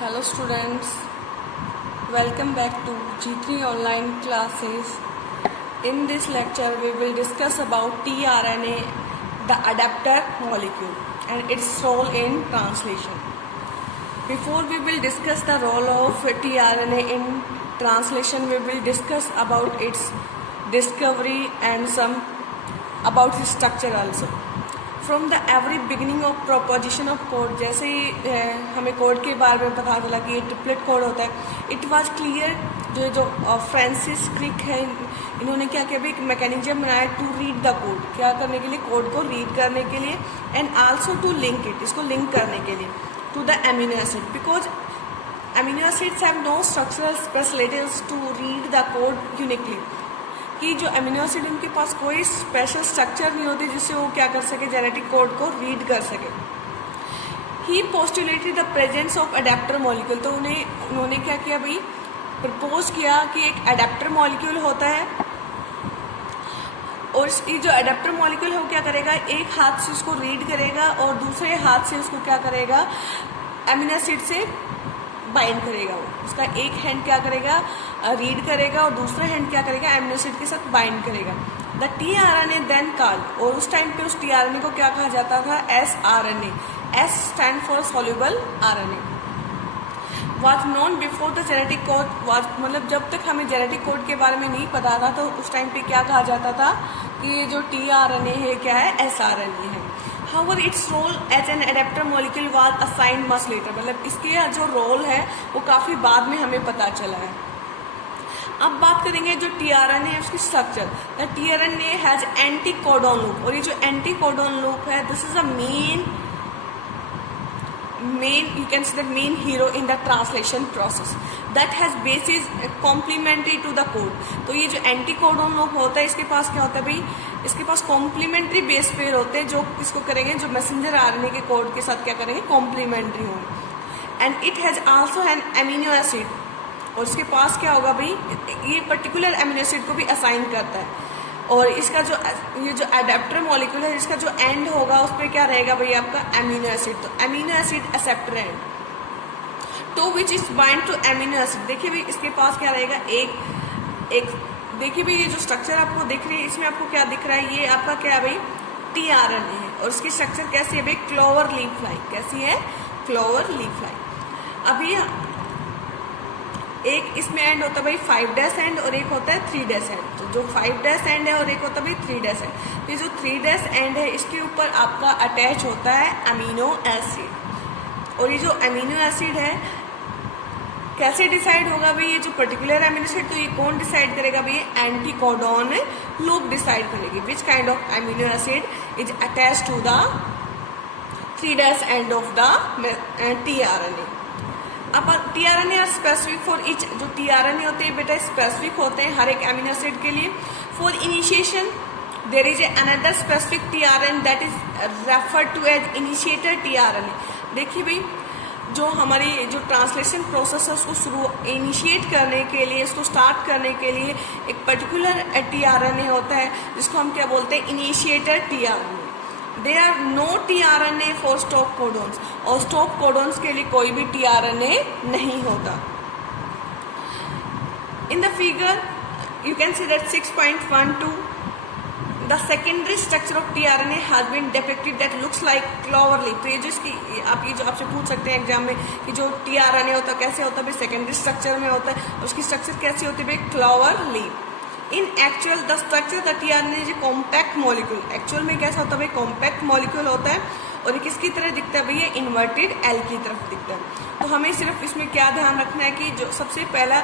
Hello students, welcome back to G3 online classes. In this lecture we will discuss about tRNA, the adapter molecule and its role in translation. Before we will discuss the role of tRNA in translation, we will discuss about its discovery and some about its structure also. From the every beginning of proposition of code, जैसे ही हमें code के बारे में पता चला कि ये triplet code होता है, इट वाज क्लियर जो फ्रांसिस क्रिक है, इन्होंने क्या किया भाई, एक मैकेनिज्म बनाया टू रीड द कोड, क्या करने के लिए, कोड को रीड करने के लिए, and also to link it, इसको लिंक करने के लिए to the amino acid, because amino acids have no structural specialities to read the code uniquely, कि जो अमीनो एसिड उनके पास कोई स्पेशल स्ट्रक्चर नहीं होती जिससे वो क्या कर सके, जेनेटिक कोड को रीड कर सके. He postulated the presence of adaptor molecule, तो उन्होंने क्या किया भाई, प्रपोज किया कि एक अडेप्टर मॉलिक्यूल होता है और ये जो अडेप्टर मॉलिक्यूल है वो क्या करेगा, एक हाथ से उसको रीड करेगा और दूसरे हाथ से उसको क्या करेगा, अमीनो एसिड से बाइंड करेगा. वो उसका एक हैंड क्या करेगा, रीड करेगा और दूसरा हैंड क्या करेगा, एमिनो एसिड के साथ बाइंड करेगा. द tRNA देन कॉल्ड, और उस टाइम पे उस tRNA को क्या कहा जाता था, sRNA. S stand for soluble RNA. Was non before the genetic code, मतलब जब तक हमें जेनेटिक कोड के बारे में नहीं पता था तो उस टाइम पे क्या कहा जाता था कि ये जो tRNA है क्या है, sRNA है. However, its role as an adapter molecule was assigned much later, मतलब इसके जो रोल है वो काफ़ी बाद में हमें पता चला है. अब बात करेंगे जो tRNA है उसकी structure. The tRNA has anti codon loop, और ये जो एंटी कोडॉन लूप है, this is a main you can say the main hero in the translation process that has basis complementary to the code. तो ये जो anti codon loop होता है, इसके पास क्या होता है भाई, इसके पास कॉम्प्लीमेंट्री बेस पेयर होते हैं जो इसको करेंगे, जो मैसेंजर आरएनए के कोड के साथ क्या करेंगे, कॉम्प्लीमेंट्री होंगे. And it has also an amino acid, और इसके पास क्या होगा भाई, ये पर्टिकुलर एमिनो एसिड को भी असाइन करता है. और इसका जो ये जो अडेप्टर मॉलिक्यूल है, इसका जो एंड होगा उस पर क्या रहेगा भाई, आपका एमिनो एसिड. तो amino acid acceptor end to which is bind to amino acid. देखिए भाई इसके पास क्या रहेगा, एक देखिए भाई ये जो स्ट्रक्चर आपको दिख रही है, इसमें आपको क्या दिख रहा है, ये आपका क्या है भाई, tRNA है. और इसकी स्ट्रक्चर कैसी है भाई, क्लोवर लीफ लाइक. कैसी है, क्लोवर लीफ लाइक. अभी एक इसमें एंड होता है भाई 5' एंड और एक होता है 3' एंड. तो जो 5' एंड है और एक होता है भाई 3' एंड. तो ये जो 3' एंड है इसके ऊपर आपका अटैच होता है अमीनो एसिड. और ये जो अमीनो एसिड है कैसे डिसाइड होगा भाई, ये जो पर्टिकुलर अमीनो एसिड, तो ये कौन डिसाइड करेगा भाई, एंटी कोडॉन लूप डिसाइड करेगी which kind of amino acid is attach to the 3' end of the tRNA. अब tRNA are specific for each, जो tRNA होते हैं बेटा स्पेसिफिक होते हैं हर एक अमीनो एसिड के लिए. For initiation there is another specific tRNA that is referred to as initiator tRNA. देखिए भाई जो हमारी जो ट्रांसलेशन प्रोसेस है उसको शुरू इनिशिएट करने के लिए, इसको स्टार्ट करने के लिए एक पर्टिकुलर tRNA होता है जिसको हम क्या बोलते हैं, initiator tRNA. There are no tRNA for stop codons, और स्टॉप कोडॉन्स के लिए कोई भी tRNA नहीं होता. In the figure you can see that 6.12 the secondary structure of tRNA has been depicted that looks like clover leaf. तो ये जो इसकी आप ये जो आपसे पूछ सकते हैं एग्जाम में कि जो tRNA होता है कैसे होता है भाई, सेकेंडरी स्ट्रक्चर में होता है. उसकी स्ट्रक्चर कैसी होती है भाई, clover leaf. In actual the structure the tRNA is a compact molecule. Actual में कैसा होता है भाई, कॉम्पैक्ट मॉलिक्यूल होता है. और ये किसकी तरह दिखता है भाई, ये इन्वर्टेड एल की तरफ दिखता है. तो हमें सिर्फ इसमें क्या ध्यान रखना है कि जो सबसे पहला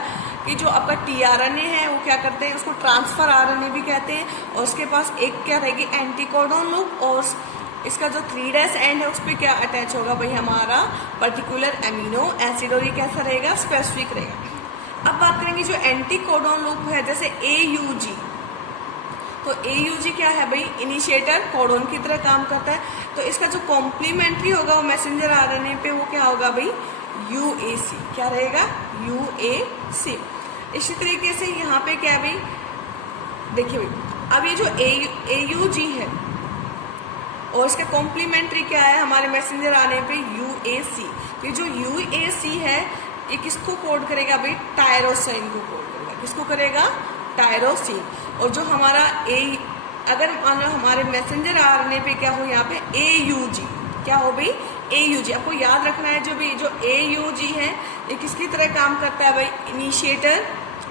कि जो आपका tRNA है वो क्या करते हैं, उसको ट्रांसफर RNA भी कहते हैं. और उसके पास एक क्या रहेगी, एंटी कोडॉन लूप, और इसका जो 3' एंड है उस पर क्या अटैच होगा भाई, हमारा पर्टिकुलर अमीनो एसिड. और ये कैसा रहेगा, स्पेसिफिक रहेगा. अब बात करेंगे जो एंटी कोडॉन लूप है, जैसे AUG. तो AUG क्या है भाई, इनिशिएटर कोडॉन की तरह काम करता है. तो इसका जो कॉम्प्लीमेंट्री होगा वो मैसेंजर RNA पे वो क्या होगा भाई, UAC. क्या रहेगा, UAC. इसी तरीके से यहाँ पे क्या है भाई, देखिए भाई अब ये जो AUG है और इसका कॉम्प्लीमेंट्री क्या है हमारे मैसेंजर आने पे UAC। ये जो UAC है ये किसको कोड करेगा भाई, टायरोसिन को कोड करेगा। किसको करेगा, टायरोसिन। और जो हमारा अगर मान लो हमारे मैसेंजर आरएनए पे क्या हो यहाँ पे AUG, क्या हो भाई AUG। आपको याद रखना है जो भी जो AUG है ये किसकी तरह काम करता है भाई, इनिशिएटर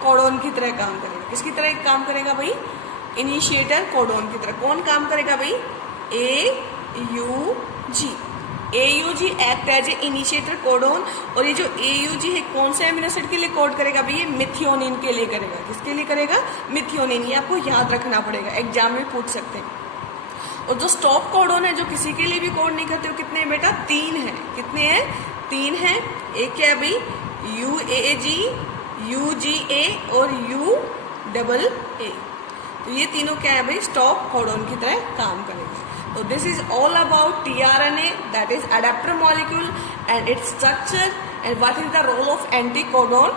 कोडोन की तरह काम करेगा। किसकी तरह काम करेगा भाई, इनिशिएटर कोडोन की तरह। कौन काम करेगा भाई, AUG। AUG act as a initiator codon. और ये जो AUG है कौन से अमीनो एसिड के लिए कोड करेगा भाई, ये मिथियोनिन के लिए करेगा। किसके लिए करेगा, मिथियोनिन। ये आपको याद रखना पड़ेगा, एग्जाम में पूछ सकते हैं। और जो स्टॉप कोडोन है जो किसी के लिए भी कोड नहीं करते, वो कितने हैं बेटा, 3 है। कितने हैं, 3 है। एक क्या है भाई, UAG, UGA और UAA। तो ये तीनों क्या है भाई, स्टॉप कोडोन की तरह काम करेंगे। So this is all about tRNA, that is adapter molecule and its structure and what is the role of anticodon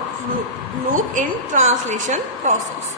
loop in translation process.